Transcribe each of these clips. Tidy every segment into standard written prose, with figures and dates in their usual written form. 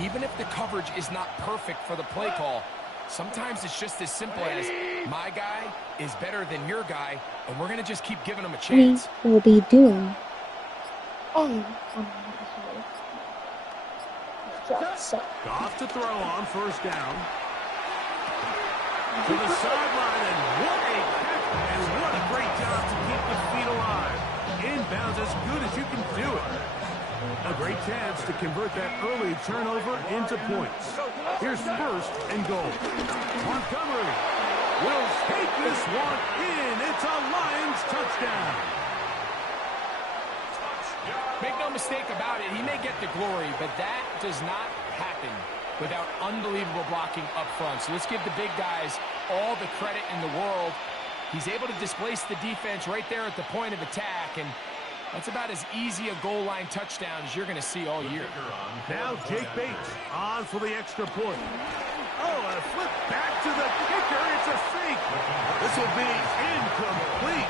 Even if the coverage is not perfect for the play call, sometimes it's just as simple as my guy is better than your guy, and we're going to just keep giving him a chance. We will be doing Off to throw on first down. To the sideline, and what a catch, and what a great job to keep the feet alive. Inbounds as good as you can do it. A great chance to convert that early turnover into points. Here's first and goal. Montgomery will take this one in. It's a Lions touchdown. Make no mistake about it, he may get the glory, but that does not happen without unbelievable blocking up front. So let's give the big guys all the credit in the world. He's able to displace the defense right there at the point of attack, and that's about as easy a goal line touchdown as you're going to see all year. Now Jake Bates on for the extra point. Oh, a flip back to the kicker. It's a fake. This will be incomplete.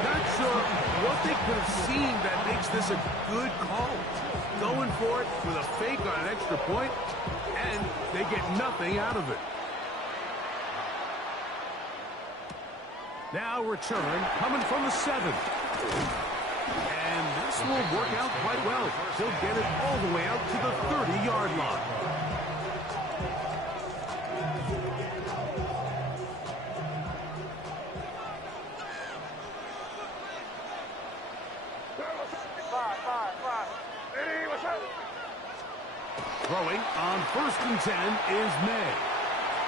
Not sure what they could have seen that makes this a good call. Going for it with a fake on an extra point, and they get nothing out of it. Now return coming from the 7. And this will work out quite well. He'll get it all the way out to the 30-yard line. Throwing on first and 10 is May.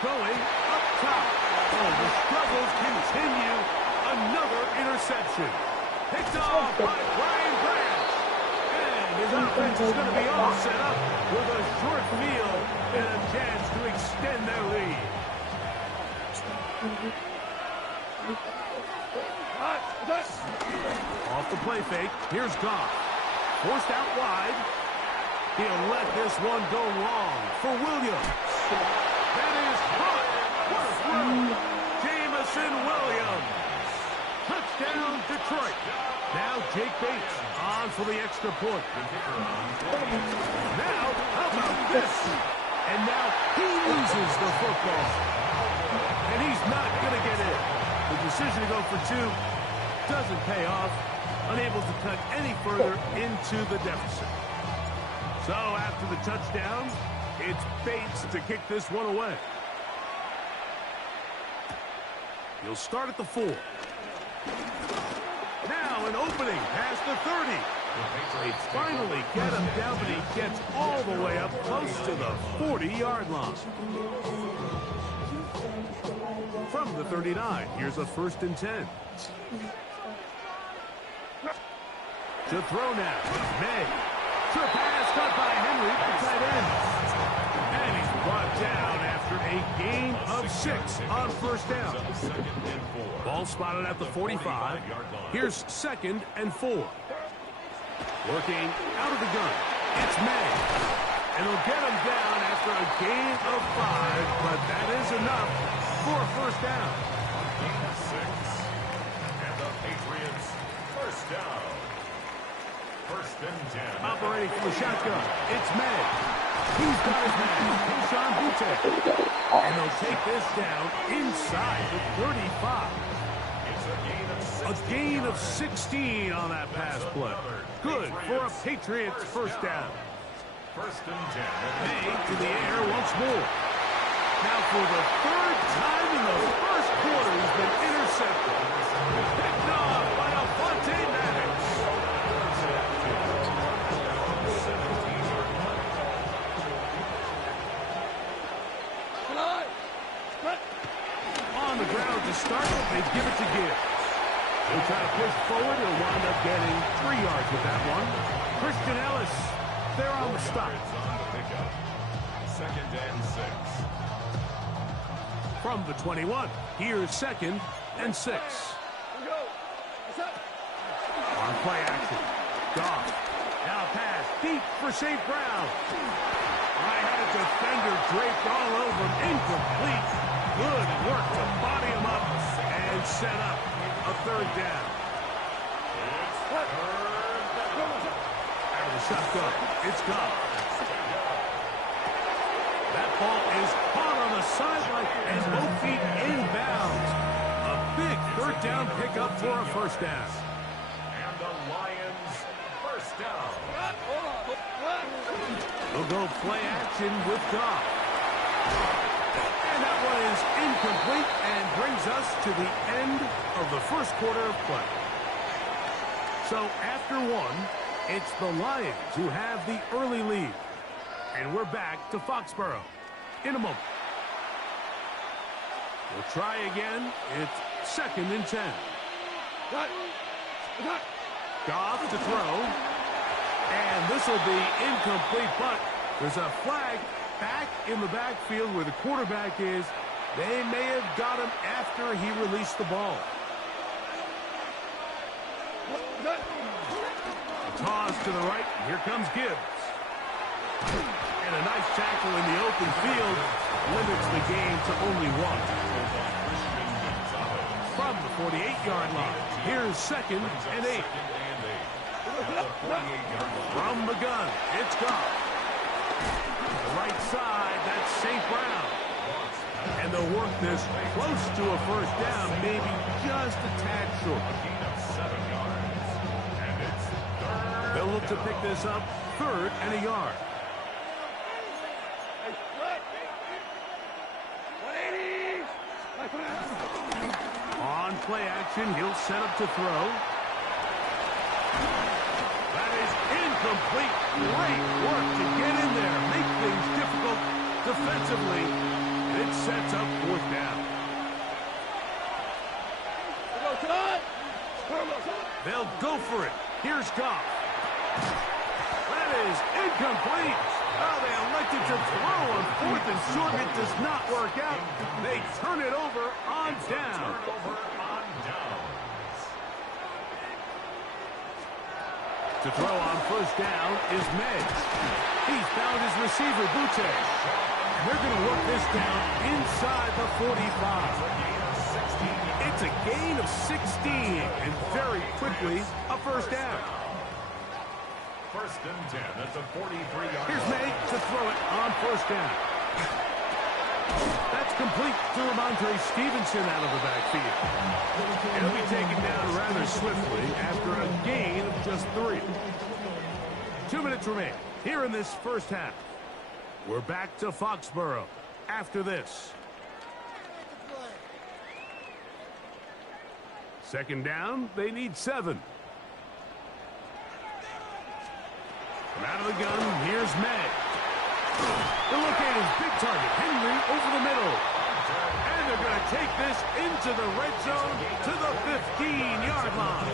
Going up top. Oh, the struggles continue. Another interception. Picked off by Brian Branch. And his offense is going to be all set up with a short field and a chance to extend their lead. Off the play fake. Here's Goff. Forced out wide. He'll let this one go long for Williams. That is caught. What a throw. Jamison Williams. Touchdown, Detroit. Now Jake Bates on for the extra point. Now, how about this? And now he loses the football. And he's not going to get in. The decision to go for 2 doesn't pay off. Unable to cut any further into the deficit. So after the touchdown, it's Bates to kick this one away. He'll start at the 4. Now an opening past the 30. They finally get him down, but he gets all the way up close to the 40-yard line. From the 39, here's a first and 10. To throw now, May. Sure pass caught by Henry, the tight end. And he's brought down after a gain of 6 on first down. Ball spotted at the 45. Here's second and 4. Working out of the gun. It's May. And he'll get him down after a gain of 5, but that is enough for a first down. Gain of 6. And the Patriots first down. First and 10. Operating from the shotgun. It's May. He's got his man. Keyshawn Butte. And they'll take this down inside the 35. It's a gain of 16. A gain of 16 on that pass play. Good for a Patriots first down. First and 10. May to the air once more. Now for the 3rd time in the first quarter, he's been intercepted. Picked off by Avonte Madden. On the ground to start, they give it to Gibbs. He'll try to push forward. He'll wind up getting 3 yards with that one. Christian Ellis, they're on the stop. Second and 6. From the 21, here's second and 6. On play action. Goff. Now pass deep for St. Brown. I had a defender draped all over him. Incomplete. Good work to body him up and set up a 3rd down. Out of the shotgun. It's Goff. That ball is caught on the sideline and both feet inbounds. A big third down pickup for a first down. And the Lions first down. They'll go play action with Goff. And that one is incomplete and brings us to the end of the first quarter of play. So after one, it's the Lions who have the early lead. And we're back to Foxborough in a moment. We'll try again. It's 2nd and 10. Goff to throw. And this will be incomplete, but there's a flag back in the backfield where the quarterback is. They may have got him after he released the ball. A toss to the right. Here comes Gibbs. And a nice tackle in the open field limits the game to only one. From the 48-yard line, here's 2nd and 8. From the gun, it's Goff. The right side, that's St. Brown. And they'll work this close to a first down, maybe just a tad short. They'll look to pick this up 3rd and a yard. On play action, he'll set up to throw. That is incomplete. Great work to get in there, make things difficult defensively. It sets up 4th down. They'll go for it. Here's Goff. That is incomplete. Oh, they elected to throw on 4th and short. It does not work out. They turn it over on down. To throw on first down is Meggs. He's found his receiver, Butte. And they're going to work this down inside the 45. It's a gain of 16, and very quickly, a first down. 1st and 10 at the 43-yard. Here's May to throw it on first down. That's complete to Ramondre Stevenson out of the backfield. And he'll be taken down rather swiftly after a gain of just 3. 2 minutes remain here in this first half. We're back to Foxborough after this. 2nd down, they need 7. From out of the gun, here's May. The look at his big target, Henry, over the middle. And they're going to take this into the red zone to the 15-yard line.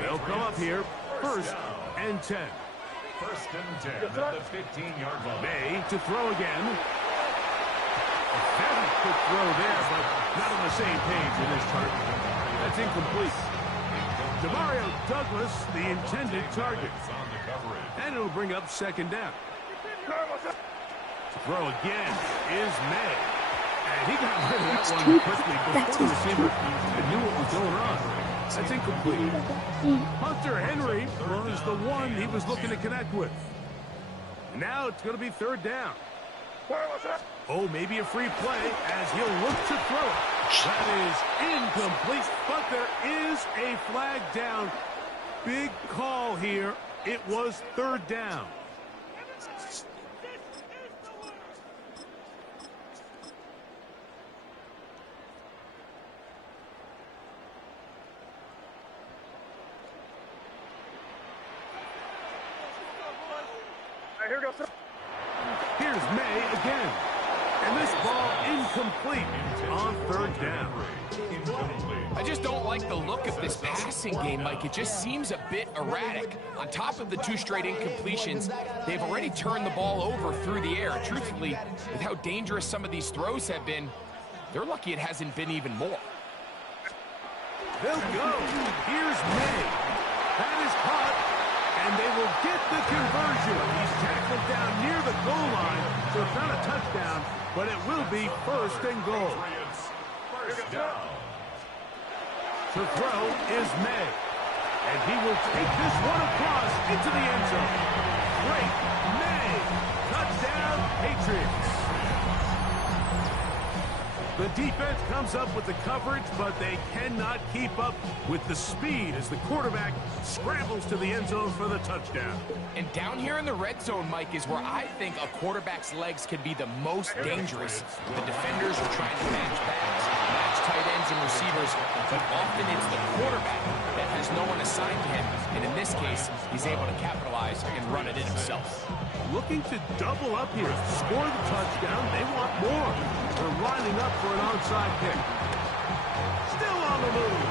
They'll come up here 1st and 10. 1st and 10 at the 15-yard line. May to throw again. A very quick throw there, but not on the same page with his target. That's incomplete. Demario Douglas, the intended target. And it'll bring up 2nd down. To throw again is May. And he got rid of that one quickly before the receiver knew what was going on. That's incomplete. Hunter Henry was the one he was looking to connect with. Now it's going to be 3rd down. Oh, maybe a free play as he'll look to throw it. That is incomplete, but there is a flag down. Big call here. It was 3rd down. Here goes. Here's May again. And this ball incomplete on 3rd down. I just don't like the look of this passing game, Mike. It just seems a bit erratic. On top of the 2 straight incompletions, they've already turned the ball over through the air. Truthfully, with how dangerous some of these throws have been, they're lucky it hasn't been even more. They'll go. Here's May. That is caught, and they will get the conversion. He's tackled down near the goal line, so it's not a touchdown, but it will be 1st and goal. First down. To throw is May. And he will take this one across into the end zone. Great May. Touchdown, Patriots. The defense comes up with the coverage, but they cannot keep up with the speed as the quarterback scrambles to the end zone for the touchdown. And down here in the red zone, Mike, is where I think a quarterback's legs can be the most dangerous. The defenders are trying to match tight ends and receivers, but often it's the quarterback that has no one assigned to him. And in this case, he's able to capitalize and run it in himself. Looking to double up here, score the touchdown. They want more. They're lining up for an onside kick. Still on the move.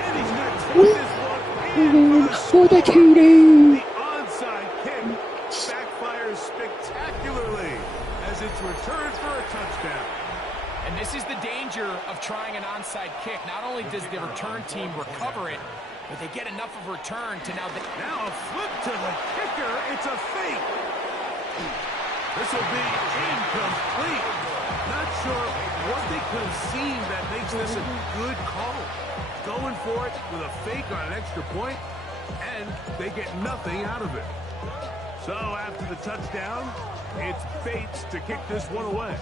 And he's going to take this one for the TD. The onside kick backfires spectacularly as it's returned for a touchdown. And this is the danger of trying an onside kick. Not only does the return team recover it, but they get enough of a return to now a flip to the kicker. It's a fake. This will be incomplete. Not sure what they could have seen that makes this a good call. Going for it with a fake on an extra point, and they get nothing out of it. So after the touchdown, it's Bates to kick this one away.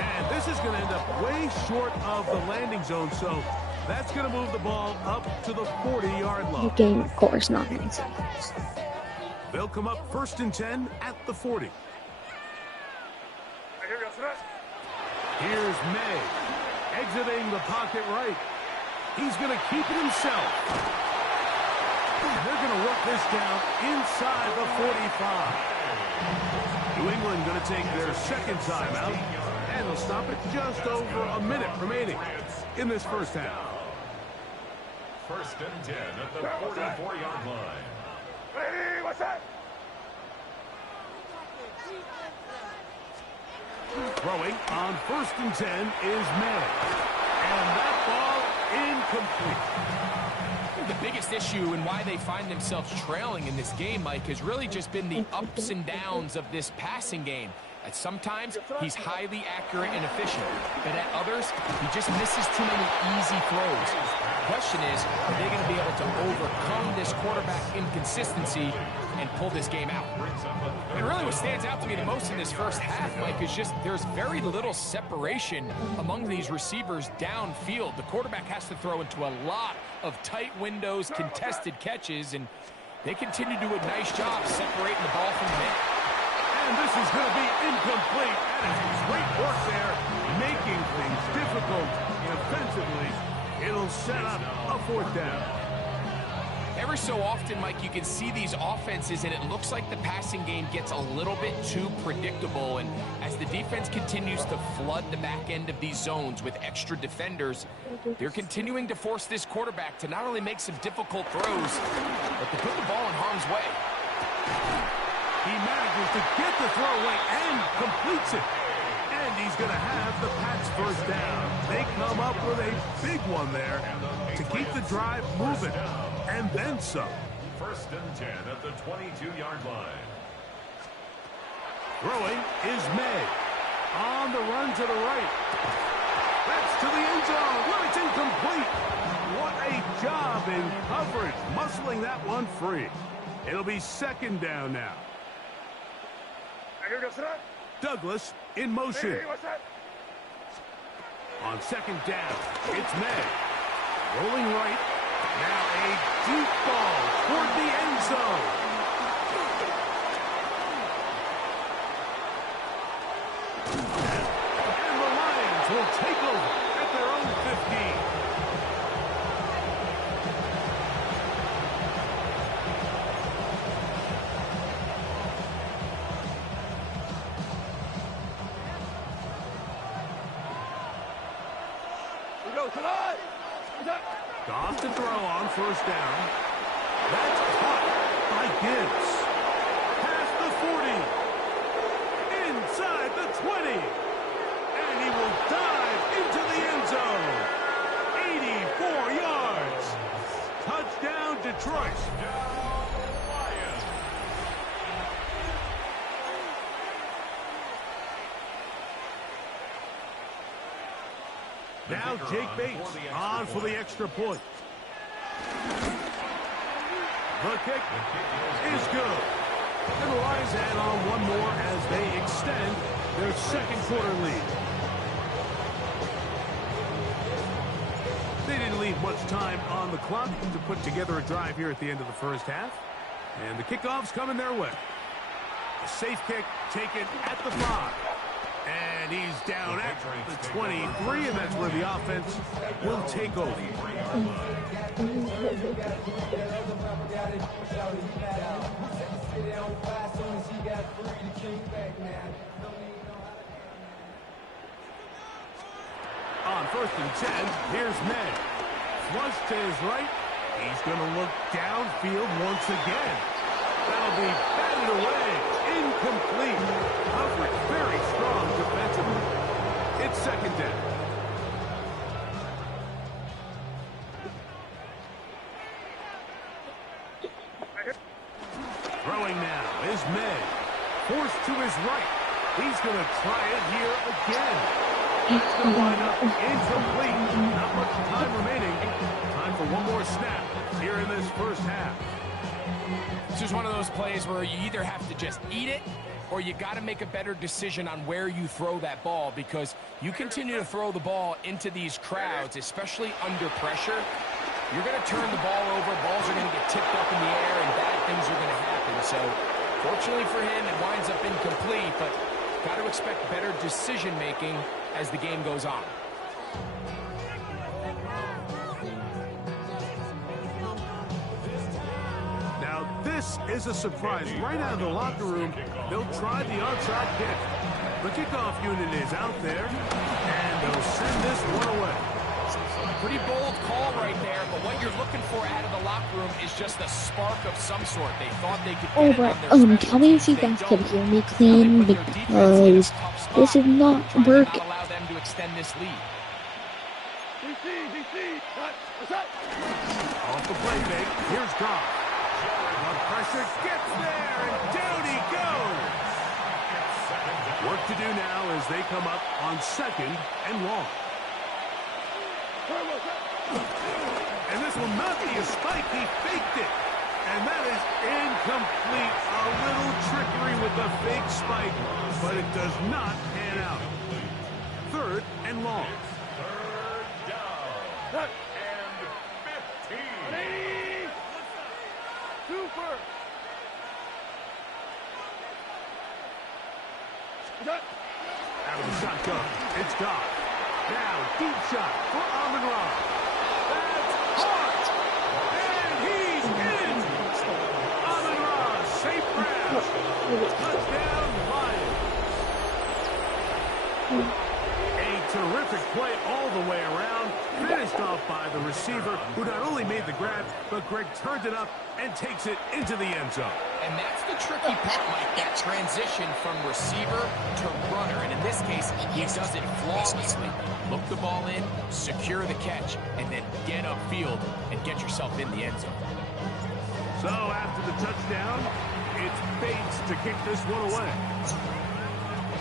And this is going to end up way short of the landing zone, so that's going to move the ball up to the 40-yard line. The game, of course, not many seconds. They'll come up 1st and 10 at the 40. Here's May, exiting the pocket right. He's going to keep it himself. And they're going to work this down inside the 45. New England going to take their second timeout, and they'll stop it just over a minute remaining in this first half. 1st and 10 at the 44-yard line. Hey, what's that? Throwing on 1st and 10 is May. And that ball incomplete. The biggest issue and why they find themselves trailing in this game, Mike, has really just been the ups and downs of this passing game. At sometimes, he's highly accurate and efficient, but at others, he just misses too many easy throws. The question is, are they going to be able to overcome this quarterback inconsistency and pull this game out? And really what stands out to me the most in this first half, Mike, is just there's very little separation among these receivers downfield. The quarterback has to throw into a lot of tight windows, contested catches, and they continue to do a nice job separating the ball from the man. And this is going to be incomplete. And it's great work there, making things difficult defensively. It'll set up a 4th down. Every so often, Mike, you can see these offenses, and it looks like the passing game gets a little bit too predictable. And as the defense continues to flood the back end of these zones with extra defenders, they're continuing to force this quarterback to not only make some difficult throws, but to put the ball in harm's way. He manages to get the throw away and completes it. And he's going to have the Pats' first down. They come up with a big one there to keep the drive moving. And then some. 1st and 10 at the 22-yard line. Throwing is May. On the run to the right. That's to the end zone where it's incomplete. What a job in coverage, muscling that one free. It'll be 2nd down now. Douglas in motion. Hey, what's that? On 2nd down, it's May. Rolling right. Now a deep ball toward the end zone. And the Lions will take over at their own 15. Off to throw on 1st down. That's caught by Gibbs. Past the 40. Inside the 20. And he will dive into the end zone. 84 yards. Touchdown, Detroit. Now Jake Bates on for the extra point. The kick is good. And the Lions add on one more as they extend their 2nd quarter lead. leave much time on the clock to put together a drive here at the end of the first half. And the kickoff's coming their way. A safe kick taken at the 5. And he's down at the 23, and that's where the offense will take over. On 1st and 10, here's May. Flush to his right. He's going to look downfield once again. That'll be batted away. Incomplete. Coverage very strong defensively. It's 2nd down. Throwing now is May. Forced to his right. He's going to try it here again. It's going to wind up incomplete. Not much time remaining. Time for one more snap here in this first half. This is one of those plays where you either have to just eat it or you got to make a better decision on where you throw that ball, because you continue to throw the ball into these crowds, especially under pressure, you're going to turn the ball over, balls are going to get tipped up in the air, and bad things are going to happen. So, fortunately for him, it winds up incomplete, but got to expect better decision-making as the game goes on. Now, this is a surprise. Right out of the locker room, they'll try the onside kick. The kickoff unit is out there, and they'll send this one away. Pretty bold call right there, but what you're looking for out of the locker room is just a spark of some sort. They thought they could get it on their tell me if you guys can hear me clean, because this is not working. Not allow them to extend this lead. Off the play fake, here's Goff. On pressure, gets there, and down he goes. Work to do now as they come up on 2nd and long. And this will not be a spike. He faked it. And that is incomplete. A little trickery with the fake spike, but it does not pan out. 3rd and long. 3rd down. And 15. Super. Out of the shotgun, it's Goff. Now, deep shot for Amon-Ra. That's hard. And he's in. Amon-Ra, safe grab. Touchdown, Lions. A terrific play all the way around. Finished off by the receiver, who not only made the grab, but Greg turned it up and takes it into the end zone. And that's the tricky part, Mike, that transition from receiver to runner. And in this case, he does it flawlessly. Look the ball in, secure the catch, and then get upfield and get yourself in the end zone. So after the touchdown, it's Bates to kick this one away.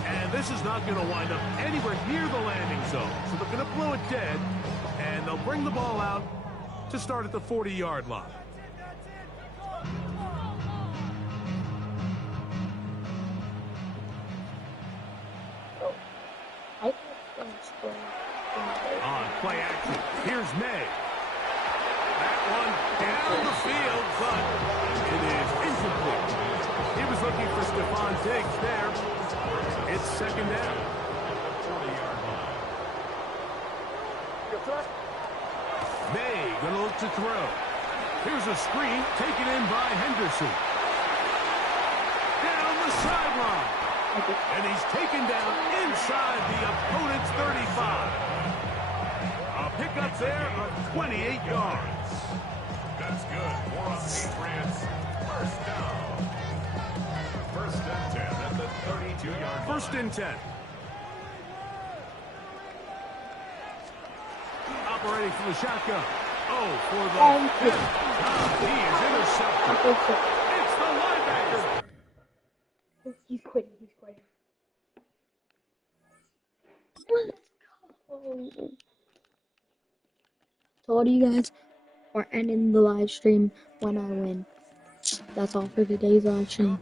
And this is not going to wind up anywhere near the landing zone. So they're going to blow it dead, and they'll bring the ball out to start at the 40-yard line. On play action, here's May. That one down the field, but it is incomplete. He was looking for Stephon Diggs there. It's 2nd down. 40-yard line. May gonna look to throw. Here's a screen taken in by Henderson. Down the sideline. And he's taken down inside the opponent's 35. A pickup there of 28 yards. That's good. 4 on the Patriots. 1st down. 1st and 10 at the 32-yard line. 1st and 10. Operating from the shotgun. Oh, for the fifth time. He is intercepted. It's the linebacker. He's quitting. Told you guys, we're ending the live stream when I win. That's all for today's live stream.